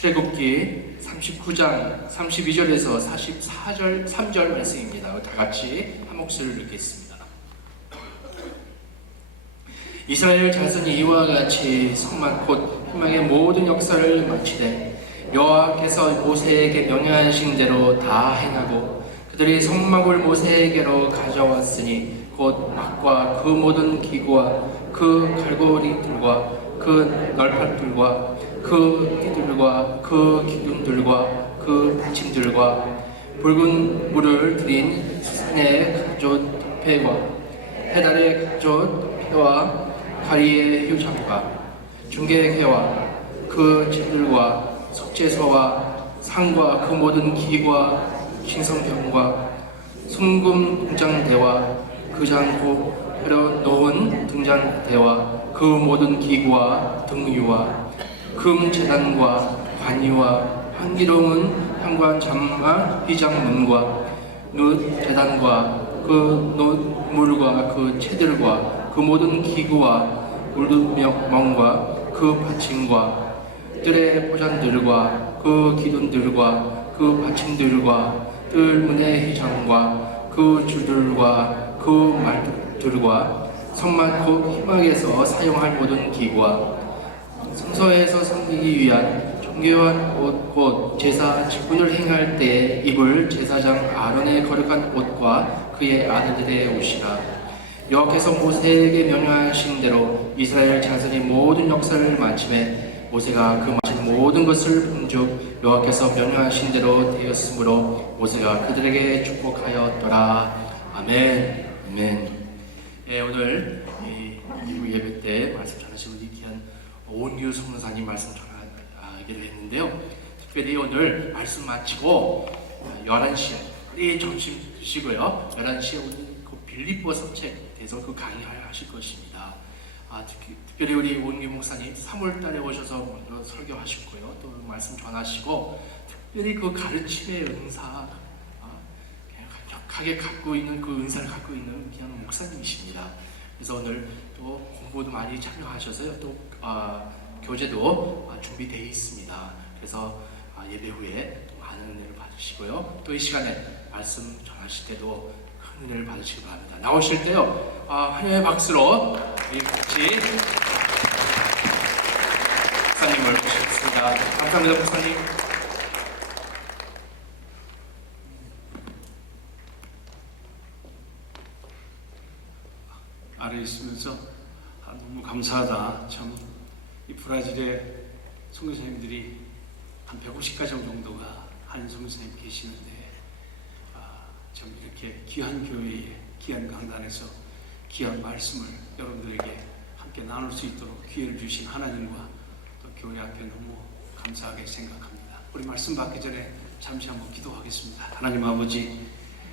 출애굽기 39장 32절에서 44절 3절 말씀입니다. 다 같이 한 목소리를 읽겠습니다. 이스라엘 자손이 이와 같이 성막 곧 희망의 모든 역사를 마치되 여호와께서 모세에게 명령하신 대로 다 행하고 그들이 성막을 모세에게로 가져왔으니 곧 막과 그 모든 기구와 그 갈고리들과 그 널판들과 그 띠들과 그 기둥들과 그 받침들과 붉은 물을 들인 산의 가롯 폐와 해달의 가롯 폐와 가리의 휴장과 중계회와 그 집들과 속죄소와 상과 그 모든 기구와 신성병과 순금 등장대와 그 장고 펴려 놓은 등장대와 그 모든 기구와 등유와 금 제단과 관이와 향기로운 향관 장막 휘장문과 룻 제단과 그 노물과 그 채들과 그 모든 기구와 물두멍과 그 받침과 뜰의 포잔들과 그 기둥들과 그 받침들과 뜰문의 휘장과 그 줄들과 그 말들과 성막 곧 희망에서 사용할 모든 기구와 성소에서 섬기기 위한 정교한 옷 곧 제사 직분을 행할 때 입을 제사장 아론의 거룩한 옷과 그의 아들들의 옷이라. 여호와께서 모세에게 명령하신 대로 이스라엘 자손이 모든 역사를 마침에 모세가 그 마친 모든 것을 본즉 여호와께서 명령하신 대로 되었으므로 모세가 그들에게 축복하였더라. 아멘. 아멘. 네, 오늘 이부 예배 때 말씀 전하신 우리 귀한 오은규 성도사님 말씀 전하기로 했는데요. 특별히 오늘 말씀 마치고 11시에 우리 점심 드시고요. 11시에 우리 그 빌립보 서책 대해서 그 강의를 하실 것입니다. 특별히 우리 오은규 목사님 3월달에 오셔서 먼저 설교하셨고요. 또 말씀 전하시고 특별히 그 가르침의 은사 격하게 갖고 있는 그 은사를 갖고 있는 그냥 목사님이십니다. 그래서 오늘 또 공부도 많이 참여하셔서요. 또 교재도 준비되어 있습니다. 그래서 예배 후에 또 많은 은혜를 받으시고요. 또 이 시간에 말씀 전하실 때도 큰 은혜를 받으시기 바랍니다. 나오실 때요. 환영의 박수로 우리 같이 목사님을 모시겠습니다. 감사합니다, 목사님. 아래 있으면서 너무 감사하다. 참 이 브라질에 선교사님들이 한 150가정 정도가 한 선교사님 계시는데 참 이렇게 귀한 교회에 귀한 강단에서 귀한 말씀을 여러분들에게 함께 나눌 수 있도록 기회를 주신 하나님과 또 교회 앞에 너무 감사하게 생각합니다. 우리 말씀 받기 전에 잠시 한번 기도하겠습니다. 하나님 아버지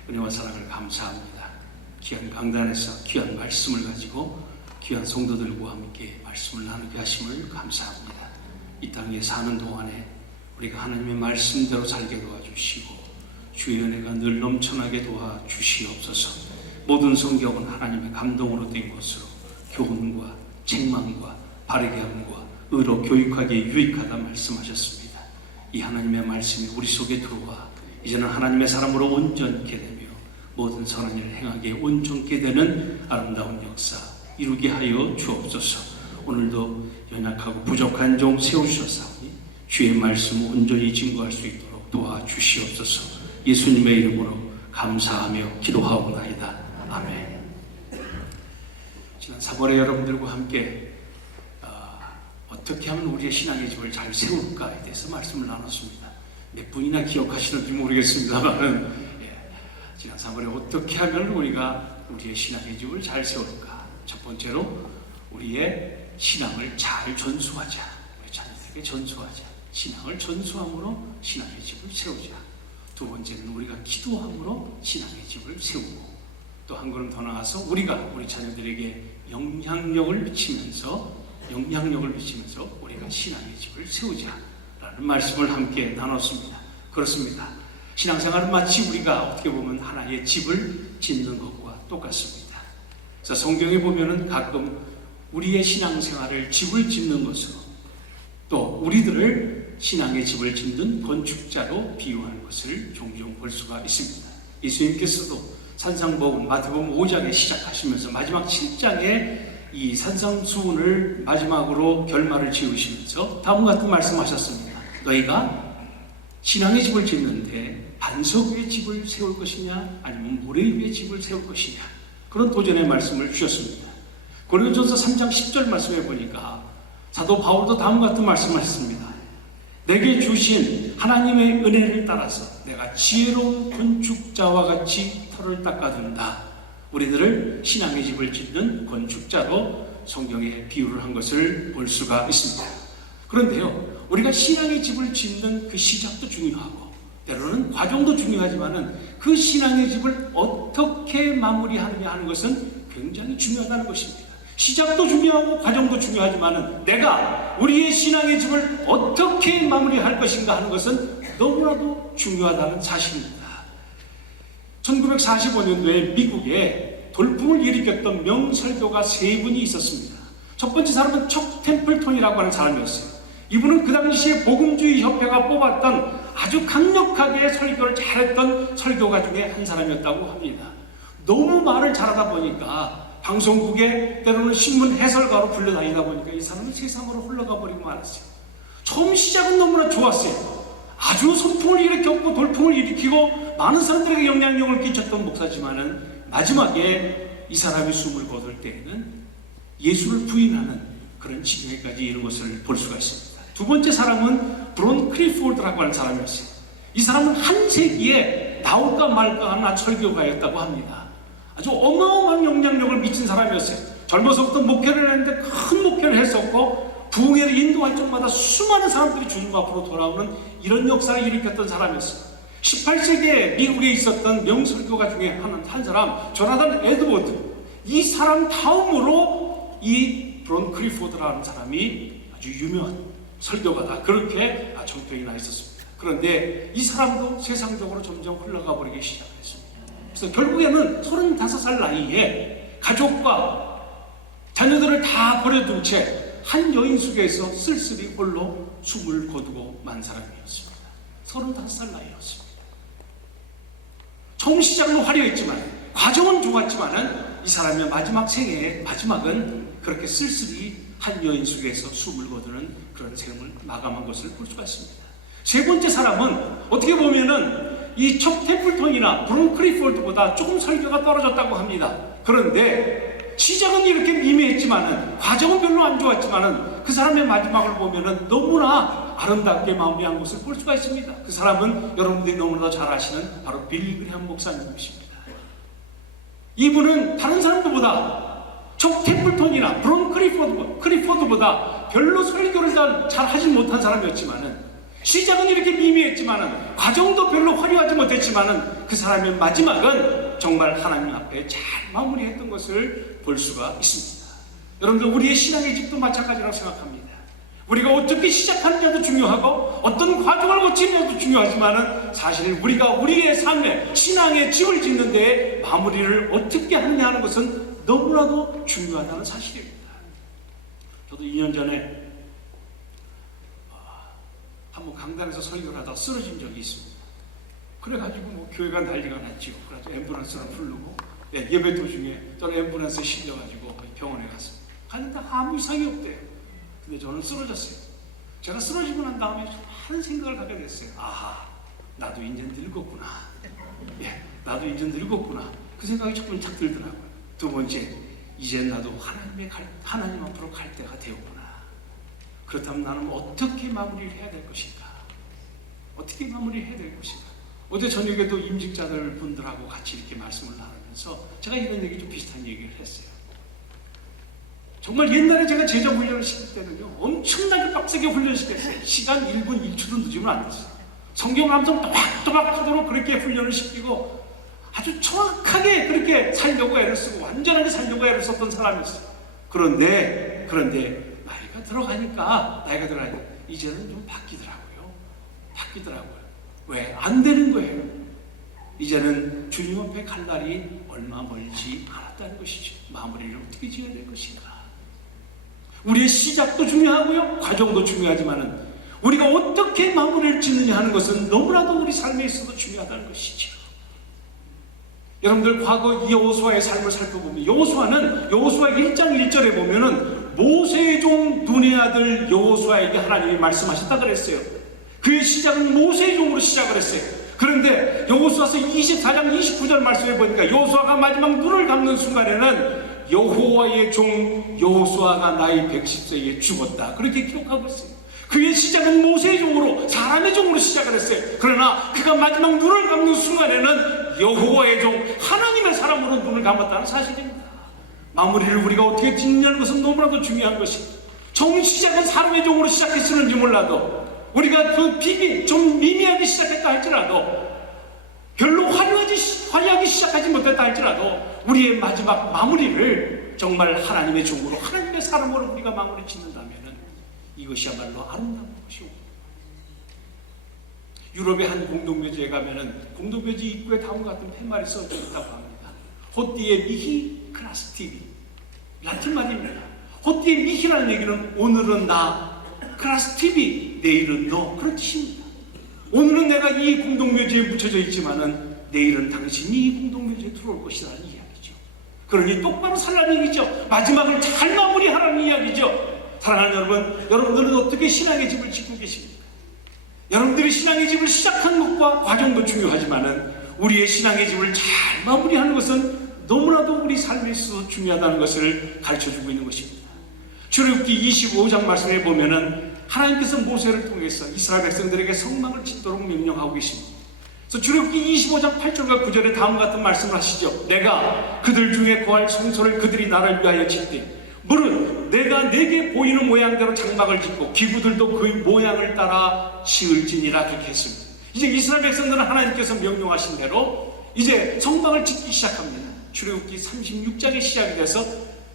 은혜와 사랑을 감사합니다. 귀한 강단에서 귀한 말씀을 가지고 귀한 성도들과 함께 말씀을 나누게 하심을 감사합니다. 이 땅에 사는 동안에 우리가 하나님의 말씀대로 살게 도와주시고 주의 은혜가 늘 넘쳐나게 도와주시옵소서. 모든 성경은 하나님의 감동으로 된 것으로 교훈과 책망과 바르게 함과 의로 교육하기에 유익하다 말씀하셨습니다. 이 하나님의 말씀이 우리 속에 들어와 이제는 하나님의 사람으로 온전케 되며 모든 선한 일을 행하기에 온전케 되는 아름다운 역사 이루게 하여 주옵소서. 오늘도 연약하고 부족한 종 세우셨사오니 주의 말씀 온전히 증거할 수 있도록 도와주시옵소서. 예수님의 이름으로 감사하며 기도하옵나이다. 아멘. 지난 3월에 여러분들과 함께 어떻게 하면 우리의 신앙의 집을 잘 세울까에 대해서 말씀을 나눴습니다. 몇 분이나 기억하시는지 모르겠습니다만 지난 3월에 어떻게 하면 우리가 우리의 신앙의 집을 잘 세울까? 첫 번째로 우리의 신앙을 잘 전수하자. 우리 자녀들에게 전수하자. 신앙을 전수함으로 신앙의 집을 세우자. 두 번째는 우리가 기도함으로 신앙의 집을 세우고 또 한 걸음 더 나아가서 우리가 우리 자녀들에게 영향력을 미치면서 우리가 신앙의 집을 세우자라는 말씀을 함께 나눴습니다. 그렇습니다. 신앙생활은 마치 우리가 어떻게 보면 하나의 집을 짓는 것과 똑같습니다. 자, 성경에 보면은 가끔 우리의 신앙생활을 집을 짓는 것으로 또 우리들을 신앙의 집을 짓는 건축자로 비유하는 것을 종종 볼 수가 있습니다. 예수님께서도 산상복음 마태복음 5장에 시작하시면서 마지막 7장에 이 산상수훈을 마지막으로 결말을 지으시면서 다음과 같은 말씀하셨습니다. 너희가 신앙의 집을 짓는데 반석 위에 집을 세울 것이냐 아니면 모래 위에 집을 세울 것이냐, 그런 도전의 말씀을 주셨습니다. 고린도전서 3장 10절 말씀에 보니까 사도 바울도 다음과 같은 말씀을 했습니다. 내게 주신 하나님의 은혜를 따라서 내가 지혜로운 건축자와 같이 터를 닦아둔다. 우리들을 신앙의 집을 짓는 건축자로 성경에 비유를 한 것을 볼 수가 있습니다. 그런데요, 우리가 신앙의 집을 짓는 그 시작도 중요하고 때로는 과정도 중요하지만은 그 신앙의 집을 어떻게 마무리하느냐 하는 것은 굉장히 중요하다는 것입니다. 시작도 중요하고 과정도 중요하지만은 내가 우리의 신앙의 집을 어떻게 마무리할 것인가 하는 것은 너무나도 중요하다는 사실입니다. 1945년도에 미국에 돌풍을 일으켰던 명설교가 세 분이 있었습니다. 첫 번째 사람은 척 템플턴이라고 하는 사람이었어요. 이분은 그 당시에 복음주의 협회가 뽑았던 아주 강력하게 설교를 잘했던 설교가 중에 한 사람이었다고 합니다. 너무 말을 잘하다 보니까 방송국에 때로는 신문 해설가로 불려다니다 보니까 이 사람은 세상으로 흘러가 버리고 말았어요. 처음 시작은 너무나 좋았어요. 아주 선풍을 일으켰고 돌풍을 일으키고 많은 사람들에게 영향력을 끼쳤던 목사지만은 마지막에 이 사람이 숨을 거둘 때에는 예수를 부인하는 그런 지경에까지 이른 것을 볼 수가 있습니다. 두 번째 사람은 브론 크리포드라고 하는 사람이었어요. 이 사람은 한 세기에 나올까 말까 하는 설교가였다고 합니다. 아주 어마어마한 영향력을 미친 사람이었어요. 젊어서부터 목회를 했는데 큰 목회를 했었고 부흥회를 인도할 적마다 수많은 사람들이 주님 앞으로 돌아오는 이런 역사를 일으켰던 사람이었어요. 18세기에 미국에 있었던 명설교가 중에 한 사람, 조나단 에드워드, 이 사람 다음으로 이 브론 크리포드라는 사람이 아주 유명한 설교가다, 그렇게 정평이 나 있었습니다. 그런데 이 사람도 세상적으로 점점 흘러가 버리기 시작했습니다. 그래서 결국에는 35살 나이에 가족과 자녀들을 다 버려둔 채 한 여인 속에서 쓸쓸히 홀로 숨을 거두고 만 사람이었습니다. 35살 나이였습니다. 처음 시작은 화려했지만 과정은 좋았지만은 이 사람의 마지막 생애의 마지막은 그렇게 쓸쓸히 한 여인 속에서 숨을 거두는 그런 생을 마감한 것을 볼 수가 있습니다. 세 번째 사람은 어떻게 보면은 이 척 템플턴이나 브론 크리포드보다 조금 설교가 떨어졌다고 합니다. 그런데 시작은 이렇게 미미했지만은 과정은 별로 안 좋았지만은 그 사람의 마지막을 보면은 너무나 아름답게 마무리한 것을 볼 수가 있습니다. 그 사람은 여러분들이 너무나 잘 아시는 바로 빌리 그레이엄 목사님이십니다. 이분은 다른 사람들보다 척 템플턴이나 브론 크리포드보다 별로 설교를 잘 하지 못한 사람이었지만은 시작은 이렇게 미미했지만은 과정도 별로 화려하지 못했지만은 그 사람의 마지막은 정말 하나님 앞에 잘 마무리했던 것을 볼 수가 있습니다. 여러분들, 우리의 신앙의 집도 마찬가지라고 생각합니다. 우리가 어떻게 시작하느냐도 중요하고 어떤 과정을 거치느냐도 중요하지만은 사실 우리가 우리의 삶에 신앙의 집을 짓는 데에 마무리를 어떻게 하느냐 하는 것은 너무나도 중요하다는 사실입니다. 저도 2년 전에 한번 강단에서 설교를 하다가 쓰러진 적이 있습니다. 그래가지고 뭐 교회가 난리가 났죠. 그래서 앰뷸런스를 부르고 예배 도중에 저는 앰뷸런스에 실려가지고 병원에 갔습니다. 갔는데 아무 이상이 없대요. 근데 저는 쓰러졌어요. 제가 쓰러지고 난 다음에 많은 생각을 하게 됐어요. 아하, 나도 이제 늙었구나. 나도 이제 늙었구나. 그 생각이 조금 탁 들더라고요. 두 번째, 이제 나도 하나님 앞으로 갈 때가 되었구나. 그렇다면 나는 어떻게 마무리를 해야 될 것인가? 어떻게 마무리해야 될 것인가? 어제 저녁에도 임직자들 분들하고 같이 이렇게 말씀을 나누면서 제가 이런 얘기 좀 비슷한 얘기를 했어요. 정말 옛날에 제가 제자 훈련을 시킬 때는요, 엄청나게 빡세게 훈련시켰어요. 시간 1분 1초도 늦으면 안 됐어요. 성경 암송 또박또박 하도록 그렇게 훈련을 시키고 아주 정확하게 그렇게 살려고 애를 쓰고 완전하게 살려고 애를 썼던 사람이었어요. 그런데 나이가 들어가니까 이제는 좀 바뀌더라고요. 왜? 안 되는 거예요. 이제는 주님 앞에 갈 날이 얼마 멀지 않았다는 것이죠. 마무리를 어떻게 지어야 될 것인가? 우리의 시작도 중요하고요, 과정도 중요하지만은 우리가 어떻게 마무리를 짓느냐 하는 것은 너무나도 우리 삶에 있어서 중요하다는 것이죠. 여러분들 과거 여호수아의 삶을 살펴보면 여호수아 1장 1절에 보면은 모세의 종 눈의 아들 여호수아에게 하나님이 말씀하셨다 그랬어요. 그의 시작은 모세의 종으로 시작을 했어요. 그런데 여호수아서 24장 29절 말씀해 보니까 여호수아가 마지막 눈을 감는 순간에는 여호와의 종 여호수아가 나이 110세에 죽었다, 그렇게 기록하고 있어요. 그의 시작은 모세의 종으로, 사람의 종으로 시작을 했어요. 그러나 그가 마지막 눈을 감는 순간에는 여호와의 종, 하나님의 사람으로 눈을 감았다는 사실입니다. 마무리를 우리가 어떻게 짓느냐는 것은 너무나도 중요한 것입니다. 종 시작은 사람의 종으로 시작했을는지 몰라도, 우리가 좀 미미하게 시작했다 할지라도, 별로 화려하게 시작하지 못했다 할지라도 우리의 마지막 마무리를 정말 하나님의 종으로, 하나님의 사람으로 우리가 마무리 짓는다면 이것이야말로 아름다운 것이오. 유럽의 한 공동묘지에 가면은 공동묘지 입구에 다음과 같은 팻말이 써져 있다고 합니다. 호띠에 미히 크라스티비, 라틴 말입니다. 호띠에 미히라는 얘기는 오늘은 나, 크라스티비 내일은 너, 그런 뜻입니다. 오늘은 내가 이 공동묘지에 묻혀져 있지만은 내일은 당신이 이 공동묘지에 들어올 것이라는 이야기죠. 그러니 똑바로 살라는 얘기죠. 마지막을 잘 마무리하라는 이야기죠. 사랑하는 여러분, 여러분들은 어떻게 신앙의 집을 짓고 계십니까? 여러분들이 신앙의 집을 시작한 것과 과정도 중요하지만은 우리의 신앙의 집을 잘 마무리하는 것은 너무나도 우리 삶에 있어서 중요하다는 것을 가르쳐주고 있는 것입니다. 출애굽기 25장 말씀에 보면은 하나님께서 모세를 통해서 이스라엘 백성들에게 성막을 짓도록 명령하고 계십니다. 그래서 출애굽기 25장 8절과 9절에 다음과 같은 말씀을 하시죠. 내가 그들 중에 거할 성소를 그들이 나를 위하여 짓되 물은 내가 내게 보이는 모양대로 장막을 짓고 기구들도 그 모양을 따라 지을지니라, 그렇게 했습니다. 이제 이스라엘 백성들은 하나님께서 명령하신 대로 이제 성막을 짓기 시작합니다. 출애굽기 36장에 시작이 돼서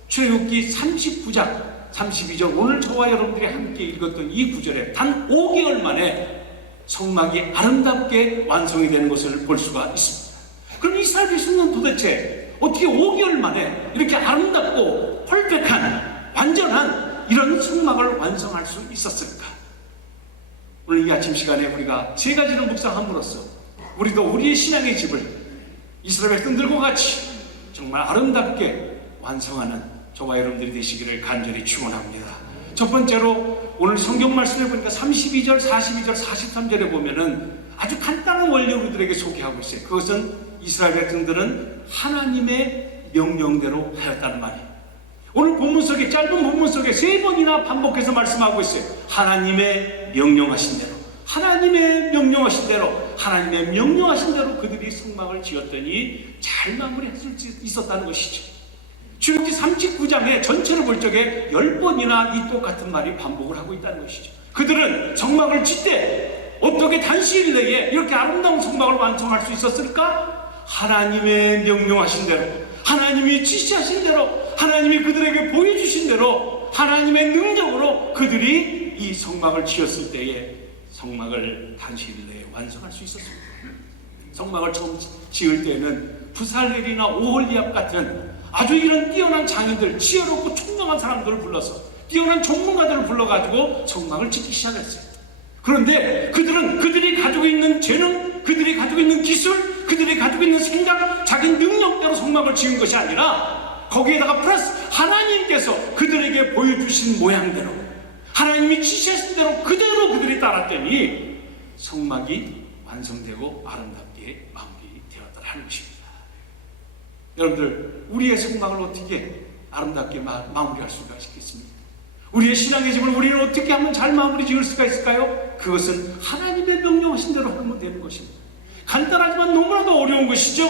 출애굽기 39장 32절, 오늘 저와 여러분들이 함께 읽었던 이 구절에 단 5개월 만에 성막이 아름답게 완성이 되는 것을 볼 수가 있습니다. 그럼 이스라엘 백성은 도대체 어떻게 5개월 만에 이렇게 아름답고 펄펙한, 완전한 이런 성막을 완성할 수 있었을까? 오늘 이 아침 시간에 우리가 세 가지를 묵상함으로써 우리도 우리의 신앙의 집을 이스라엘 백성들과 같이 정말 아름답게 완성하는 저와 여러분들이 되시기를 간절히 축원합니다. 첫 번째로 오늘 성경 말씀을 보니까 32절, 42절, 43절에 보면은 아주 간단한 원리를 우리들에게 소개하고 있어요. 그것은 이스라엘 백성들은 하나님의 명령대로 하였다는 말이에요. 오늘 본문 속에, 짧은 본문 속에 3번이나 반복해서 말씀하고 있어요. 하나님의 명령하신 대로, 하나님의 명령하신 대로, 하나님의 명령하신 대로 그들이 성막을 지었더니 잘 마무리할 수 있었다는 것이죠. 출애굽기 39장에 전체를 볼 적에 10번이나 이 똑같은 말이 반복을 하고 있다는 것이죠. 그들은 성막을 짓되 어떻게 단시일 내에 이렇게 아름다운 성막을 완성할 수 있었을까? 하나님의 명령하신 대로, 하나님이 지시하신 대로, 하나님이 그들에게 보여주신 대로 하나님의 능력으로 그들이 이 성막을 지었을 때에 성막을 단시일 내에 완성할 수 있었습니다. 성막을 처음 지을 때는 부살렐이나 오홀리압 같은 아주 이런 뛰어난 장인들, 지혜롭고 총명한 사람들을 불러서, 뛰어난 전문가들을 불러가지고 성막을 짓기 시작했어요. 그런데 그들은 그들이 가지고 있는 재능, 그들이 가지고 있는 기술, 그들이 가지고 있는 생각, 자기 능력대로 성막을 지은 것이 아니라 거기에다가 플러스 하나님께서 그들에게 보여주신 모양대로, 하나님이 지시하신 대로 그대로 그들이 따랐더니 성막이 완성되고 아름답게 마무리되었다는 하는 것입니다. 여러분들, 우리의 성막을 어떻게 아름답게 마무리할 수가 있겠습니까? 우리의 신앙의 집을 우리는 어떻게 하면 잘 마무리 지을 수가 있을까요? 그것은 하나님의 명령하신 대로 하면 되는 것입니다. 간단하지만 너무나도 어려운 것이죠.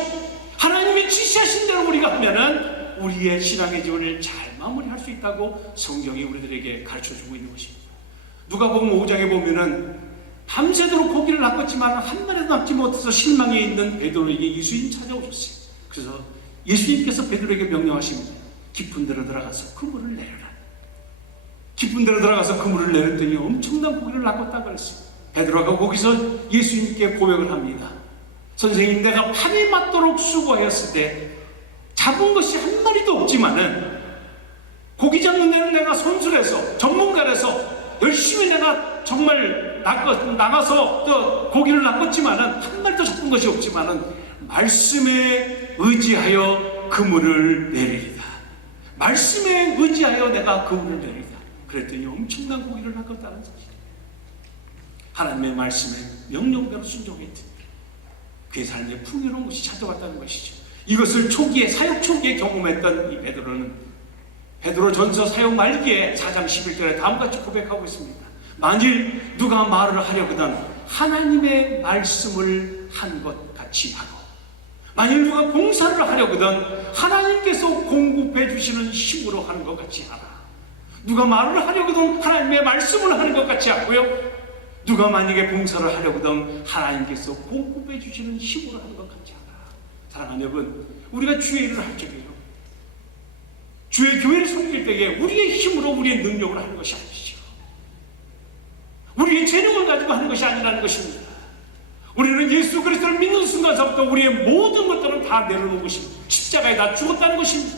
하나님이 지시하신 대로 우리가 하면은 우리의 신앙의 집을 잘 마무리할 수 있다고 성경이 우리들에게 가르쳐주고 있는 것입니다. 누가복음 5장에 보면은 밤새도록 고기를 낚았지만 한 마리도 남지 못해서 실망해 있는 베드로에게 예수님 찾아오셨어요. 그래서 예수님께서 베드로에게 명령하십니다. 깊은 데로 들어가서 그물을 내려라. 깊은 데로 들어가서 그물을 내렸더니 엄청난 고기를 낚았다고 그랬어요. 베드로가 거기서 예수님께 고백을 합니다. 선생님, 내가 밤이 맞도록 수고하였을 때 잡은 것이 한 마리도 없지만은 고기 잡는 데는 내가 선수라서, 전문가라서 열심히 내가 정말 나가서 또 고기를 낚았지만은 한 마리도 잡은 것이 없지만은 말씀에 의지하여 그물을 내리리다. 말씀에 의지하여 내가 그물을 내리리다. 그랬더니 엄청난 고기를 낚았다는 사실. 하나님의 말씀에 명령대로 순종했더니 그의 삶에 풍요로운 것이 찾아왔다는 것이죠. 이것을 사역 초기에 경험했던 이 베드로전서 사역 말기에 4장 11절에 다음같이 고백하고 있습니다. 만일 누가 말을 하려거든 하나님의 말씀을 한 것 같이 하고, 만일 누가 봉사를 하려거든 하나님께서 공급해 주시는 힘으로 하는 것 같이 하라. 누가 말을 하려거든 하나님의 말씀을 하는 것 같이 하고요, 누가 만약에 봉사를 하려거든 하나님께서 공급해 주시는 힘으로 하는 것 같이 하라. 사랑하는 여러분, 우리가 주의 일을 할 적에요, 주의 교회를 섬길 때에 우리의 힘으로 우리의 능력으로 하는 것이 아니죠. 우리의 재능을 가지고 하는 것이 아니라는 것입니다. 우리는 예수 그리스도를 믿는 순간서부터 우리의 모든 것들을 다 내려놓은 것입니다. 십자가에 다 죽었다는 것입니다.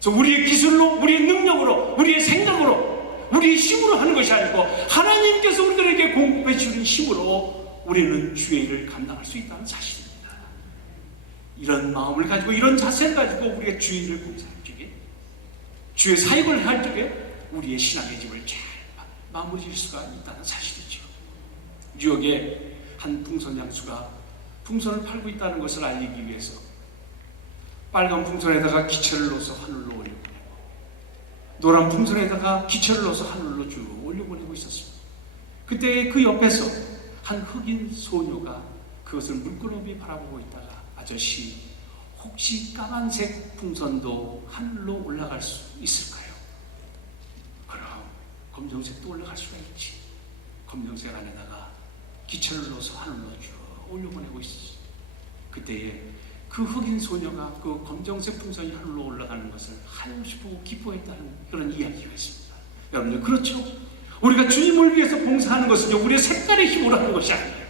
그래서 우리의 기술로, 우리의 능력으로, 우리의 생각으로, 우리의 힘으로 하는 것이 아니고 하나님께서 우리들에게 공급해 주는 힘으로 우리는 주의 일을 감당할 수 있다는 사실입니다. 이런 마음을 가지고, 이런 자세를 가지고 우리가 주의 일을 봉사할 적에, 주의 사역을 할 적에 우리의 신앙의 집을 잘 마무리 지을 수가 있다는 사실이죠. 뉴욕의 한 풍선 양수가 풍선을 팔고 있다는 것을 알리기 위해서 빨간 풍선에다가 기체를 넣어서 하늘로 올려보내고, 노란 풍선에다가 기체를 넣어서 하늘로 쭉 올려보내고 있었습니다. 그때 그 옆에서 한 흑인 소녀가 그것을 물끄러미 바라보고 있다가, 아저씨, 혹시 까만색 풍선도 하늘로 올라갈 수 있을까요? 그럼 검정색도 올라갈 수가 있지. 검정색 안에다가 기체를 넣어서 하늘로 쭉 올려보내고 있었어요. 그때에 그 흑인 소녀가 그 검정색 풍선이 하늘로 올라가는 것을 하염없이 보고 기뻐했다는 그런 이야기가 있습니다. 여러분들, 그렇죠? 우리가 주님을 위해서 봉사하는 것은요, 우리의 색깔의 힘으로 하는 것이 아니에요.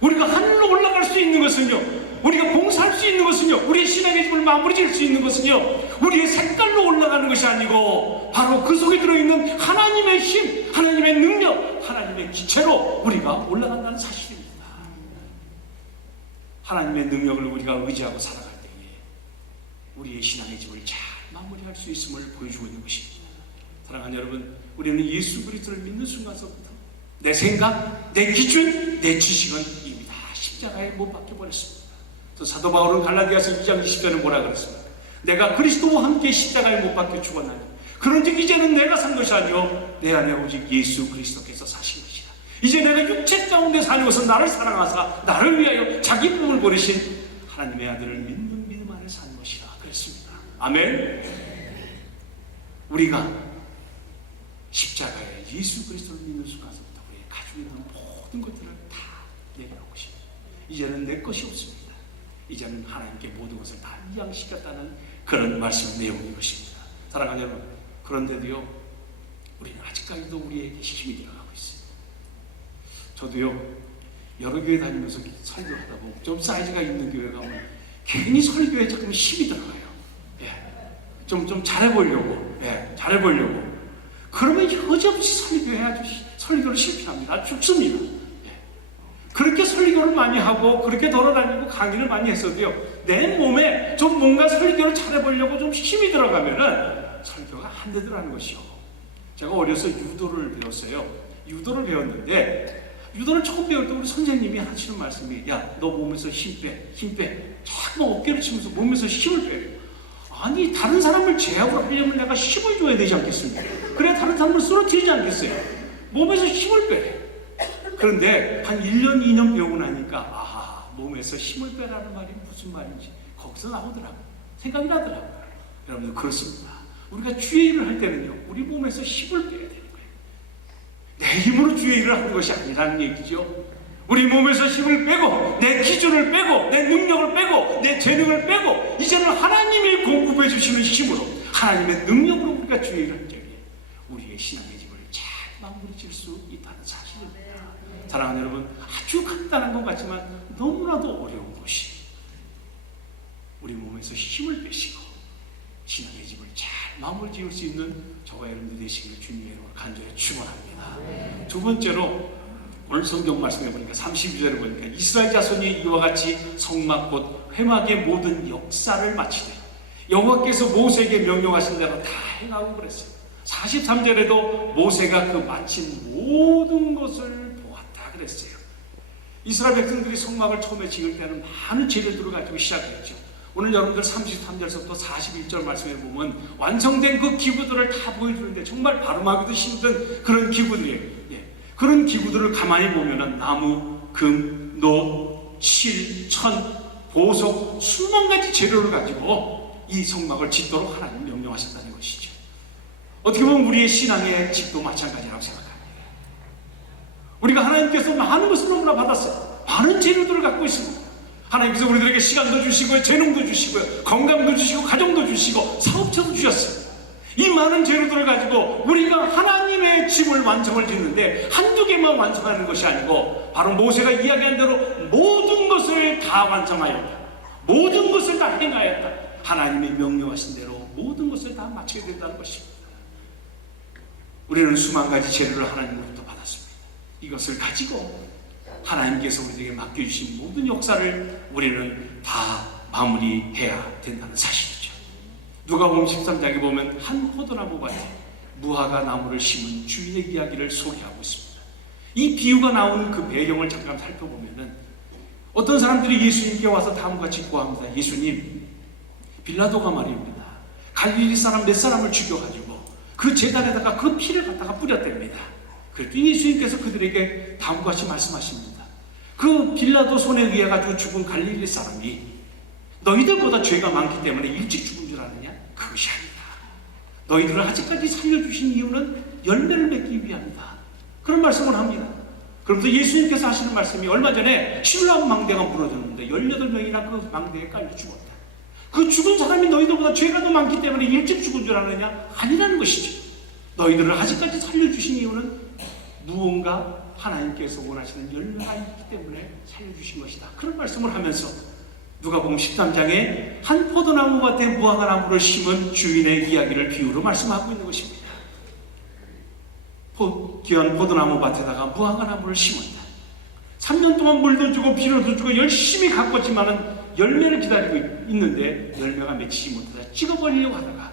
우리가 하늘로 올라갈 수 있는 것은요, 우리가 봉사할 수 있는 것은요, 우리의 신앙의 집을 마무리 지을 수 있는 것은요, 우리의 색깔로 올라가는 것이 아니고 바로 그 속에 들어있는 하나님의 힘, 하나님의 능력, 하나님의 기체로 우리가 올라간다는 사실입니다. 하나님의 능력을 우리가 의지하고 살아갈 때에 우리의 신앙의 집을 잘 마무리할 수 있음을 보여주고 있는 것입니다. 사랑하는 여러분, 우리는 예수 그리스도를 믿는 순간서부터 내 생각, 내 기준, 내 지식은 이미 다 십자가에 못 박혀버렸습니다. 사도 바울은 갈라디아서 2장 20절에 뭐라 그랬습니까? 내가 그리스도와 함께 십자가에 못 박혀 죽었나니 그런즉 이제는 내가 산 것이 아니요 내 안에 오직 예수 그리스도께서 사신 것이라. 이제 내가 육체 가운데 사는 것은 나를 사랑하사 나를 위하여 자기 몸을 버리신 하나님의 아들을 믿는 믿음 안에 사는 것이라 그랬습니다. 아멘. 우리가 십자가에 예수 그리스도를 믿는 순간부터 우리 가지고 있는 모든 것들을 다 내려놓고 싶습니다. 이제는 내 것이 없습니다. 이제는 하나님께 모든 것을 다 이양시켰다는 그런 말씀 내용인 것입니다. 사랑하는 여러분, 그런데도요, 우리는 아직까지도 우리에게 힘이 들어가고 있어요. 저도요, 여러 교회 다니면서 설교하다 보면 좀 사이즈가 있는 교회 가면 괜히 설교에 조금 힘이 들어가요. 예. 좀 잘해보려고. 예. 잘해보려고. 그러면 여지없이 설교를 실패합니다. 죽습니다. 그렇게 설교를 많이 하고 그렇게 돌아다니고 강의를 많이 했어도요, 내 몸에 좀 뭔가 설교를 잘해보려고 좀 힘이 들어가면은 설교가 안 되더라는 것이요. 제가 어려서 유도를 배웠어요. 유도를 배웠는데 유도를 처음 배울 때 우리 선생님이 하시는 말씀이, 야, 너 몸에서 힘 빼. 자꾸 어깨를 치면서 몸에서 힘을 빼. 아니, 다른 사람을 제압을 하려면 내가 힘을 줘야 되지 않겠습니까? 그래야 다른 사람을 쓰러뜨리지 않겠어요? 몸에서 힘을 빼. 그런데 한 1년, 2년 배우고 나니까 몸에서 힘을 빼라는 말이 무슨 말인지 거기서 나오더라고요. 생각이 나더라고요. 여러분들, 그렇습니다. 우리가 주의 일을 할 때는요, 우리 몸에서 힘을 빼야 되는 거예요. 내 힘으로 주의 일을 하는 것이 아니라는 얘기죠. 우리 몸에서 힘을 빼고, 내 기준을 빼고, 내 능력을 빼고, 내 재능을 빼고, 이제는 하나님이 공급해 주시는 힘으로, 하나님의 능력으로 우리가 주의 일을 할 때에 우리의 신앙의 집을 잘 마무리 지을 수 있다는 사실입니다. 사랑하는 여러분, 아주 간단한 것 같지만 너무나도 어려운 것이, 우리 몸에서 힘을 빼시고 신앙의 집을 잘 마무리 지을 수 있는 저와 여러분들 되시기를 주님의 이름으로 간절히 축원합니다. 두 번째로 오늘 성경 말씀해 보니까 32절에 보니까 이스라엘 자손이 이와 같이 성막 곧 회막의 모든 역사를 마치되 여호와께서 모세에게 명령하신 대로 다 행하고 그랬어요. 43절에도 모세가 그 마친 모든 것을 보았다 그랬어요. 이스라엘 백성들이 성막을 처음에 지을 때는 많은 재료들을 가지고 시작했죠. 오늘 여러분들 33절부터 41절 말씀에 보면 완성된 그 기구들을 다 보여주는데 정말 발음하기도 힘든 그런 기구들이에요. 그런 기구들을 가만히 보면은 나무, 금, 노, 실, 천, 보석 수만 가지 재료를 가지고 이 성막을 짓도록 하나님 명령하셨다는 것이죠. 어떻게 보면 우리의 신앙의 집도 마찬가지라고 생각합니다. 우리가 하나님께서 많은 것을 너무나 받았어요. 많은 재료들을 갖고 있습니다. 하나님께서 우리들에게 시간도 주시고요, 재능도 주시고요, 건강도 주시고, 가정도 주시고, 사업처도 주셨어요. 이 많은 재료들을 가지고 우리가 하나님의 집을 완성을 짓는데 한두 개만 완성하는 것이 아니고 바로 모세가 이야기한 대로 모든 것을 다 완성하였다. 모든 것을 다 행하였다. 하나님의 명령하신 대로 모든 것을 다 마쳐야 된다는 것입니다. 우리는 수만 가지 재료를 하나님으로부터 받았습니다. 이것을 가지고 하나님께서 우리에게 맡겨주신 모든 역사를 우리는 다 마무리해야 된다는 사실이죠. 누가복음 13장에 보면 한 포도나무 밭에 무화과 나무를 심은 주인의 이야기를 소개하고 있습니다. 이 비유가 나오는 그 배경을 잠깐 살펴보면은 어떤 사람들이 예수님께 와서 다음과 같이 구합니다. 예수님, 빌라도가 말입니다. 갈릴리 사람 몇 사람을 죽여가지고 그 제단에다가 그 피를 갖다가 뿌렸답니다. 그랬더니 예수님께서 그들에게 다음과 같이 말씀하십니다. 그 빌라도 손에 의해 가지고 죽은 갈릴리 사람이 너희들보다 죄가 많기 때문에 일찍 죽은 줄 아느냐? 그것이 아니다. 너희들을 아직까지 살려주신 이유는 열매를 맺기 위함이다. 그런 말씀을 합니다. 그러면서 예수님께서 하시는 말씀이 얼마 전에 신라한 망대가 무너졌는데 18명이나 그 망대에 깔려 죽었다. 그 죽은 사람이 너희들보다 죄가 더 많기 때문에 일찍 죽은 줄 아느냐? 아니라는 것이죠. 너희들을 아직까지 살려주신 이유는 무언가 하나님께서 원하시는 열매가 있기 때문에 살려주신 것이다. 그런 말씀을 하면서 누가복음 13장에 한 포도나무 밭에 무화과 나무를 심은 주인의 이야기를 비유로 말씀하고 있는 것입니다. 귀한 포도나무 밭에다가 무화과 나무를 심었다. 3년 동안 물도 주고 비료도 주고 열심히 가꿨지만은 열매를 기다리고 있는데 열매가 맺히지 못하다 찍어버리려고 하다가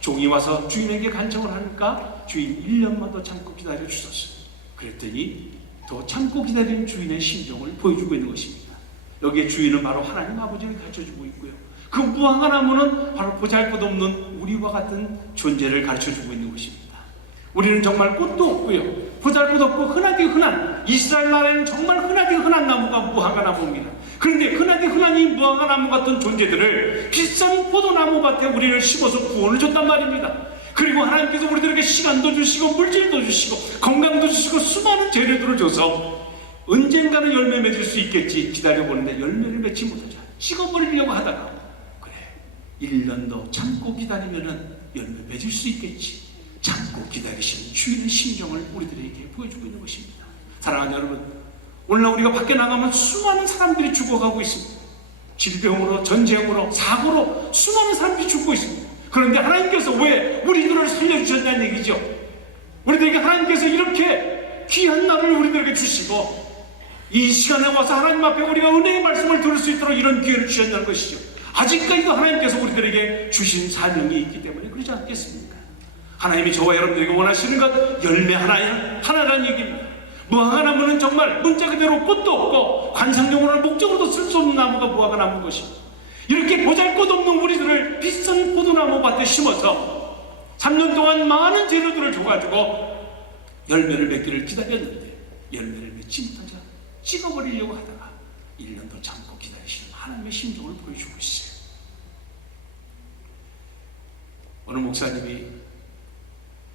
종이 와서 주인에게 간청을 하니까 주인 1년만 더 참고 기다려 주셨어요. 그랬더니 더 참고 기다리는 주인의 심정을 보여주고 있는 것입니다. 여기에 주인은 바로 하나님 아버지를 가르쳐주고 있고요. 그 무화과 나무는 바로 보잘것없는 우리와 같은 존재를 가르쳐주고 있는 것입니다. 우리는 정말 꽃도 없고요, 보잘것없고 흔하디 흔한, 이스라엘 나라에는 정말 흔하디 흔한 나무가 무화과 나무입니다. 그런데 흔하디 흔한 이 무화과 나무 같은 존재들을 비싼 포도나무 밭에 우리를 심어서 구원을 줬단 말입니다. 그리고 하나님께서 우리들에게 시간도 주시고 물질도 주시고 건강도 주시고 수많은 재료들을 줘서 언젠가는 열매 맺을 수 있겠지 기다려보는데 열매를 맺지 못하자 찍어버리려고 하다가 그래 1년 더 참고 기다리면은 열매 맺을 수 있겠지 참고 기다리시는 주인의 심정을 우리들에게 보여주고 있는 것입니다. 사랑하는 여러분, 오늘날 우리가 밖에 나가면 수많은 사람들이 죽어가고 있습니다. 질병으로, 전쟁으로, 사고로 수많은 사람들이 죽고 있습니다. 그런데 하나님께서 왜 우리들을 살려주셨다는 얘기죠. 우리들에게 하나님께서 이렇게 귀한 날을 우리들에게 주시고 이 시간에 와서 하나님 앞에 우리가 은혜의 말씀을 들을 수 있도록 이런 기회를 주셨다는 것이죠. 아직까지도 하나님께서 우리들에게 주신 사명이 있기 때문에 그러지 않겠습니까? 하나님이 저와 여러분들에게 원하시는 것 열매 하나라는 얘기입니다. 무화과 나무는 정말 문자 그대로 꽃도 없고 관상용으로 목적으로도 쓸 수 없는 나무가 무화과 나무인 것입니다. 이렇게 보잘것없는 우리들을 비싼 포도나무 밭에 심어서 3년 동안 많은 재료들을 줘가지고 열매를 맺기를 기다렸는데 열매를 맺지 못하자 찍어버리려고 하다가 1년 더 참고 기다리시는 하나님의 심정을 보여주고 있어요. 어느 목사님이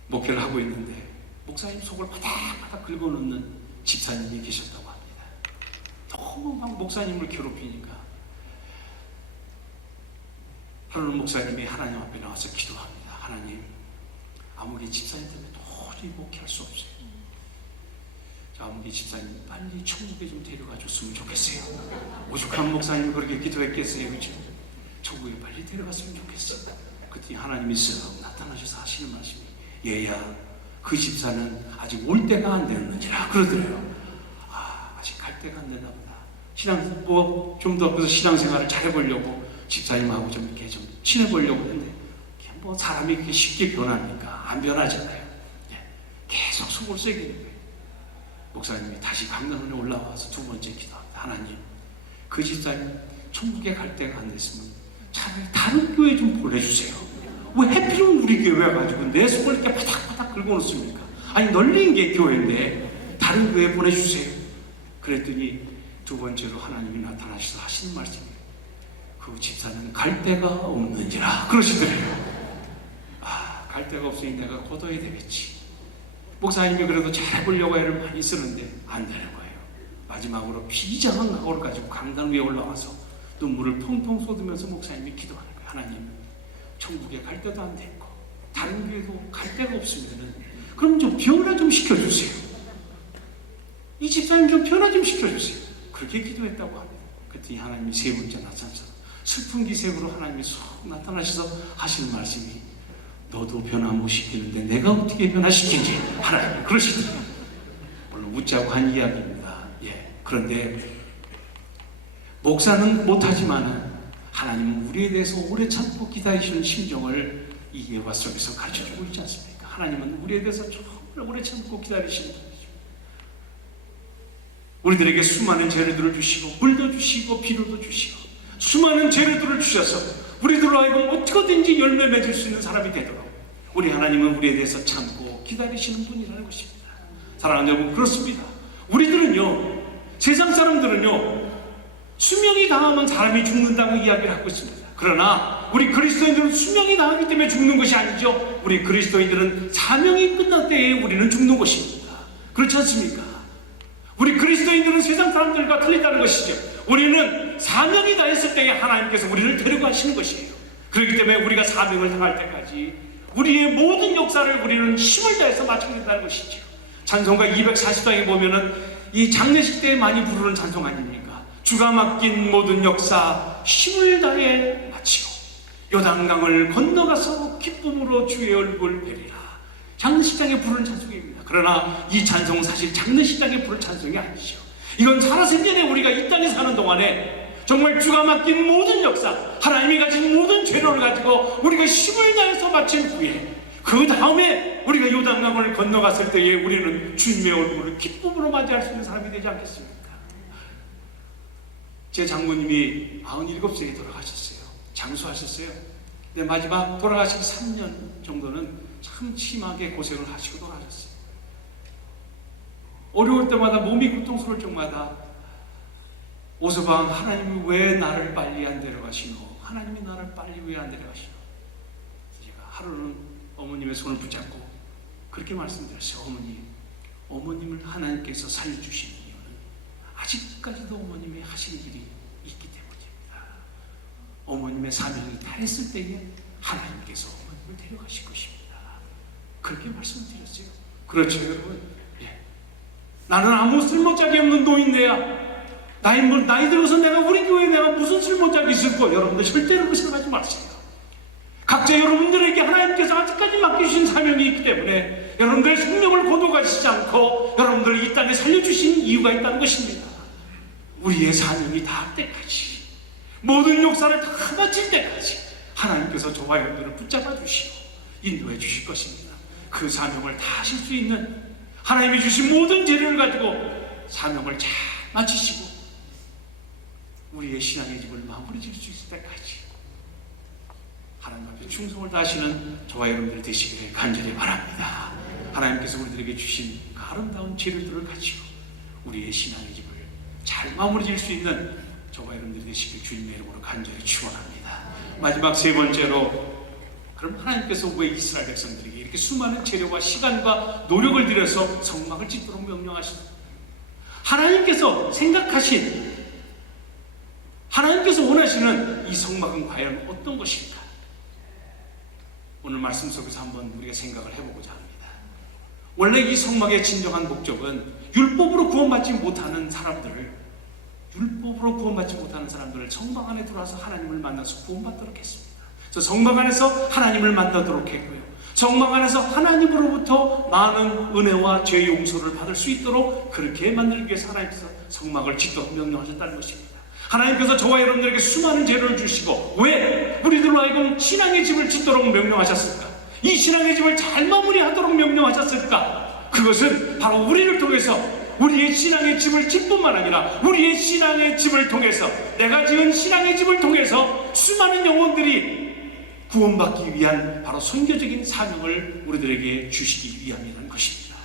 목회를 하고 있는데 목사님 속을 바닥바닥 긁어놓는 집사님이 계셨다고 합니다. 너무 막 목사님을 괴롭히니까 하나님 목사님이 하나님 앞에 나와서 기도합니다. 하나님, 아무리 집사님 때문에 도저히 목회할 수 없어요. 저 아무리 집사님 빨리 천국에 좀 데려가 줬으면 좋겠어요. 오죽한 목사님이 그렇게 기도했겠어요, 그렇죠? 천국에 빨리 데려갔으면 좋겠어요. 그때 하나님이 쓱 나타나셔서 하시는 말씀이 얘야 그 집사는 아직 올 때가 안 되었는지라 그러더래요. 아직 갈 때가 안 됐나 보다. 좀 더 그래서 신앙생활을 잘해보려고 집사님하고 좀 이렇게 좀 친해보려고 했는데 사람이 그렇게 쉽게 변합니까? 안 변하잖아요. 계속 속을 썩이는 거예요. 목사님이 다시 강단원에 올라와서 두 번째 기도합니다. 하나님, 그 집사님 천국에 갈 때가 안 됐으면 차라리 다른 교회 좀 보내주세요. 왜 하필이면 우리 교회 가지고 내 속을 이렇게 바닥바닥 긁어놓습니까? 아니 널린 게 교회인데 다른 교회 보내주세요. 그랬더니 두 번째로 하나님이 나타나셔서 하시는 말씀이에요. 그 집사는 갈 데가 없는지라 그러시더래요. 갈 데가 없으니 내가 고도해야 되겠지. 목사님이 그래도 잘해보려고 애를 많이 쓰는데 안 되는 거예요. 마지막으로 비장한 각오를 가지고 강단 위에 올라와서 눈물을 펑펑 쏟으면서 목사님이 기도하는 거예요. 하나님, 천국에 갈 데도 안 됐고 다른 교회도 갈 데가 없으면은 그럼 좀 변화 좀 시켜주세요. 이 집사님 좀 변화 좀 시켜주세요. 그렇게 기도했다고 합니다. 그랬더니 하나님이 세 번째 나타나셔서 슬픈 기색으로 하나님이 쏙 나타나셔서 하시는 말씀이 너도 변화 못 시키는데 내가 어떻게 변화시키지? 하나님 그러시더라고요. 물론 웃자고 한 이야기입니다. 그런데 목사는 못하지만은 하나님은 우리에 대해서 오래 참고 기다리시는 심정을 이 예화 속에서 가르쳐주고 있지 않습니까? 하나님은 우리에 대해서 정말 오래 참고 기다리시는 분이죠. 우리들에게 수많은 재료들을 주시고 물도 주시고 비료도 주시고 수많은 재료들을 주셔서 우리들로 하여금 어떻게든지 열매 맺을 수 있는 사람이 되도록 우리 하나님은 우리에 대해서 참고 기다리시는 분이라는 것입니다. 사랑하는 여러분, 그렇습니다. 우리들은요, 세상 사람들은요, 수명이 다하면 사람이 죽는다고 이야기를 하고 있습니다. 그러나 우리 그리스도인들은 수명이 다하기 때문에 죽는 것이 아니죠. 우리 그리스도인들은 사명이 끝날 때에 우리는 죽는 것입니다. 그렇지 않습니까? 우리 그리스도인들은 세상 사람들과 틀리다는 것이죠. 우리는 사명이 다했을 때에 하나님께서 우리를 데려가시는 것이에요. 그렇기 때문에 우리가 사명을 당할 때까지 우리의 모든 역사를 우리는 힘을 다해서 마쳐낸다는 것이죠. 찬송가 240장에 보면은 이 장례식 때 많이 부르는 찬송 아닙니까? 주가 맡긴 모든 역사 힘을 다해 마치고 요단강을 건너가서 기쁨으로 주의 얼굴 뵈리라. 장례식장에 부르는 찬송입니다. 그러나 이 찬송은 사실 장례식장에 부를 찬송이 아니죠. 이건 살아생전에 우리가 이 땅에 사는 동안에 정말 주가 맡긴 모든 역사, 하나님이 가진 모든 재료를 가지고 우리가 힘을 다해서 마친 후에 그 다음에 우리가 요단강을 건너갔을 때에 우리는 주님의 얼굴을 기쁨으로 맞이할 수 있는 사람이 되지 않겠습니까? 제 장모님이 97세에 돌아가셨어요. 장수하셨어요. 근데 마지막 돌아가시기 3년 정도는 참 심하게 고생을 하시고 돌아가셨어요. 어려울 때마다 몸이 고통스러울 때마다 오서방, 하나님이 왜 나를 빨리 안 데려가시노? 하나님이 나를 빨리 왜 안 데려가시노? 제가 하루는 어머님의 손을 붙잡고 그렇게 말씀드렸어요. 어머님을 하나님께서 살려주신 이유는 아직까지도 어머님이 하시는 일이 있기 때문입니다. 어머님의 사명이 다했을 때에 하나님께서 어머님을 데려가실 것입니다. 그렇게 말씀드렸어요. 그렇죠, 여러분? 나는 아무 쓸모짝이 없는 노인네야. 나이 들어서 내가 우리 교회에 내가 무슨 쓸모짝이 있을 거. 여러분들 절대로 그 생각하지 마세요. 각자 여러분들에게 하나님께서 아직까지 맡겨주신 사명이 있기 때문에 여러분들의 생명을 고도가시지 않고 여러분들을 이 땅에 살려주신 이유가 있다는 것입니다. 우리의 사명이 닿을 때까지, 모든 역사를 다 마칠 때까지 하나님께서 저와 여러분들을 붙잡아 주시고 인도해 주실 것입니다. 그 사명을 다 하실 수 있는 하나님이 주신 모든 재료를 가지고 사명을 잘 마치시고 우리의 신앙의 집을 마무리 지을 수 있을 때까지 하나님 앞에 충성을 다하시는 저와 여러분들 되시기를 간절히 바랍니다. 하나님께서 우리들에게 주신 그 아름다운 재료들을 가지고 우리의 신앙의 집을 잘 마무리 지을 수 있는 저와 여러분들 되시길 주님의 이름으로 간절히 축원합니다. 마지막 세 번째로, 그럼 하나님께서 왜 이스라엘 백성들에게 이렇게 수많은 재료와 시간과 노력을 들여서 성막을 짓도록 명령하시나요? 하나님께서 생각하신, 하나님께서 원하시는 이 성막은 과연 어떤 것일까? 오늘 말씀 속에서 한번 우리가 생각을 해보고자 합니다. 원래 이 성막의 진정한 목적은 율법으로 구원받지 못하는 사람들을 성막 안에 들어와서 하나님을 만나서 구원받도록 했습니다. 그래서 성막 안에서 하나님을 만나도록 했고요. 성막 안에서 하나님으로부터 많은 은혜와 죄 용서를 받을 수 있도록 그렇게 만들기 위해서 하나님께서 성막을 짓도록 명령하셨다는 것입니다. 하나님께서 저와 여러분들에게 수많은 죄를 주시고 왜 우리들로 하여금 신앙의 집을 짓도록 명령하셨을까? 이 신앙의 집을 잘 마무리하도록 명령하셨을까? 그것은 바로 우리를 통해서 우리의 신앙의 집을 짓뿐만 아니라 우리의 신앙의 집을 통해서 내가 지은 신앙의 집을 통해서 수많은 영혼들이 구원받기 위한 바로 선교적인 사명을 우리들에게 주시기 위함이라는 것입니다.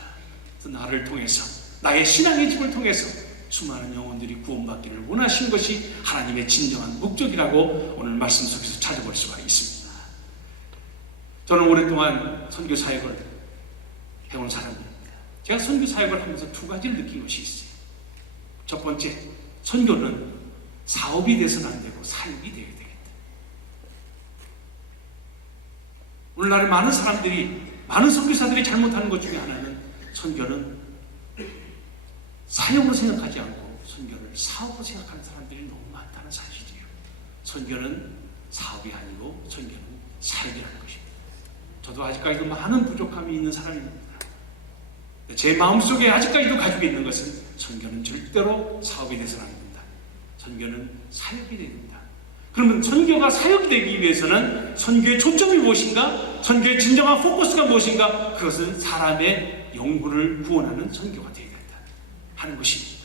그래서 나를 통해서 나의 신앙의 집을 통해서 수많은 영혼들이 구원받기를 원하신 것이 하나님의 진정한 목적이라고 오늘 말씀 속에서 찾아볼 수가 있습니다. 저는 오랫동안 선교 사역을 해온 사람입니다. 제가 선교 사역을 하면서 두 가지를 느낀 것이 있어요. 첫 번째, 선교는 사업이 돼서는 안 되고 사역이 되어야 되겠다. 오늘날에 많은 사람들이, 많은 선교사들이 잘못하는 것 중에 하나는 선교는 사역으로 생각하지 않고 선교를 사업으로 생각하는 사람들이 너무 많다는 사실이에요. 선교는 사업이 아니고 선교는 사역이라는 것입니다. 저도 아직까지도 많은 부족함이 있는 사람입니다. 제 마음속에 아직까지도 가지고 있는 것은 선교는 절대로 사업이 돼서는 안 된다. 선교는 사역이 됩니다. 그러면 선교가 사역이 되기 위해서는 선교의 초점이 무엇인가? 선교의 진정한 포커스가 무엇인가? 그것은 사람의 영혼을 구원하는 선교가 되어야 된다 하는 것입니다.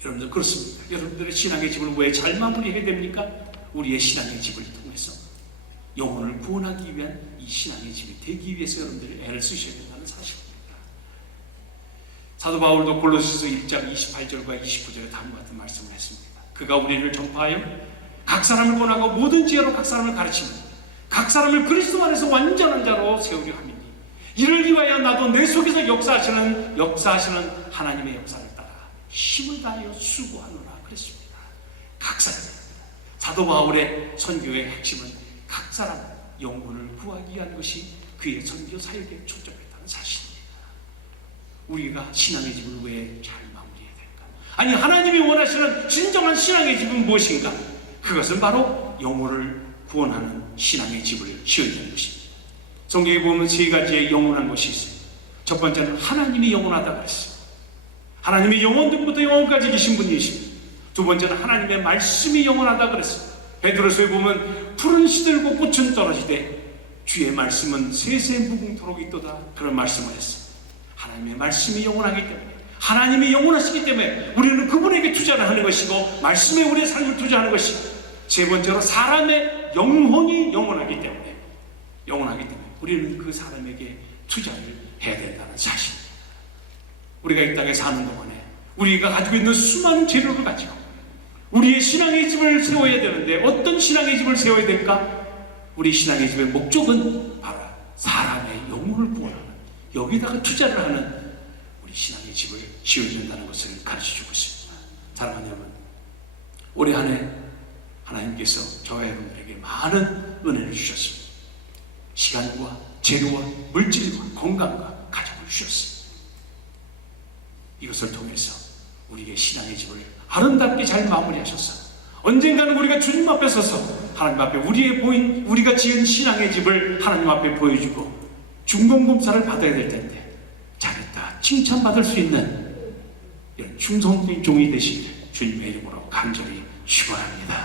여러분들 그렇습니다. 여러분들의 신앙의 집을 왜 잘 마무리해야 됩니까? 우리의 신앙의 집을 통해서 영혼을 구원하기 위한 이 신앙의 집이 되기 위해서 여러분들이 애를 쓰셔야 된다는 사실입니다. 사도 바울도 골로새서 1장 28절과 29절에 다음과 같은 말씀을 했습니다. 그가 우리를 전파하여 각 사람을 권하고 모든 지혜로 각 사람을 가르치며 각 사람을 그리스도 안에서 완전한 자로 세우려 함이니 이를 위하여 나도 내 속에서 역사하시는 하나님의 역사를 따라 힘을 다하여 수고하노라 그랬습니다. 각 사람, 사도 바울의 선교의 핵심은 각 사람 영혼을 구하기 위한 것이 그의 선교 사역에 초점했다는 사실입니다. 우리가 신앙의 집을 왜 잘 마무리해야 될까? 아니, 하나님이 원하시는 진정한 신앙의 집은 무엇인가? 그것은 바로 영혼을 구원하는 신앙의 집을 지어야 되는 것입니다. 성경에 보면 세 가지의 영원한 것이 있어요. 첫 번째는 하나님이 영원하다고 그랬어요. 하나님이 영원부터 영원까지 계신 분이십니다. 두 번째는 하나님의 말씀이 영원하다고 그랬어요. 베드로서에 보면 푸른 시들고 꽃은 떨어지되 주의 말씀은 세세 무궁토록 있도다 그런 말씀을 했어요. 하나님의 말씀이 영원하기 때문에, 하나님이 영원하시기 때문에 우리는 그분에게 투자를 하는 것이고 말씀에 우리의 삶을 투자하는 것이고, 세 번째로 사람의 영혼이 영원하기 때문에 우리는 그 사람에게 투자를 해야 된다는 사실입니다. 우리가 이 땅에 사는 동안에 우리가 가지고 있는 수많은 재료를 가지고 우리의 신앙의 집을 세워야 되는데 어떤 신앙의 집을 세워야 될까? 우리 신앙의 집의 목적은 바로 사람의 영혼을 구원하는, 여기다가 투자를 하는 우리 신앙의 집을 지어야 된다는 것을 가르쳐주고 있습니다. 사랑하는 여러분, 올해 한 해 하나님께서 저와 여러분들에게 많은 은혜를 주셨습니다. 시간과 재료와 물질과 건강과 가족을 주셨습니다. 이것을 통해서 우리의 신앙의 집을 아름답게 잘 마무리하셔서 언젠가는 우리가 주님 앞에 서서 하나님 앞에 우리가 지은 신앙의 집을 하나님 앞에 보여주고 중공검사를 받아야 될 텐데 잘했다 칭찬받을 수 있는 이런 충성된 종이 되시길 주님의 이름으로 간절히 축원합니다.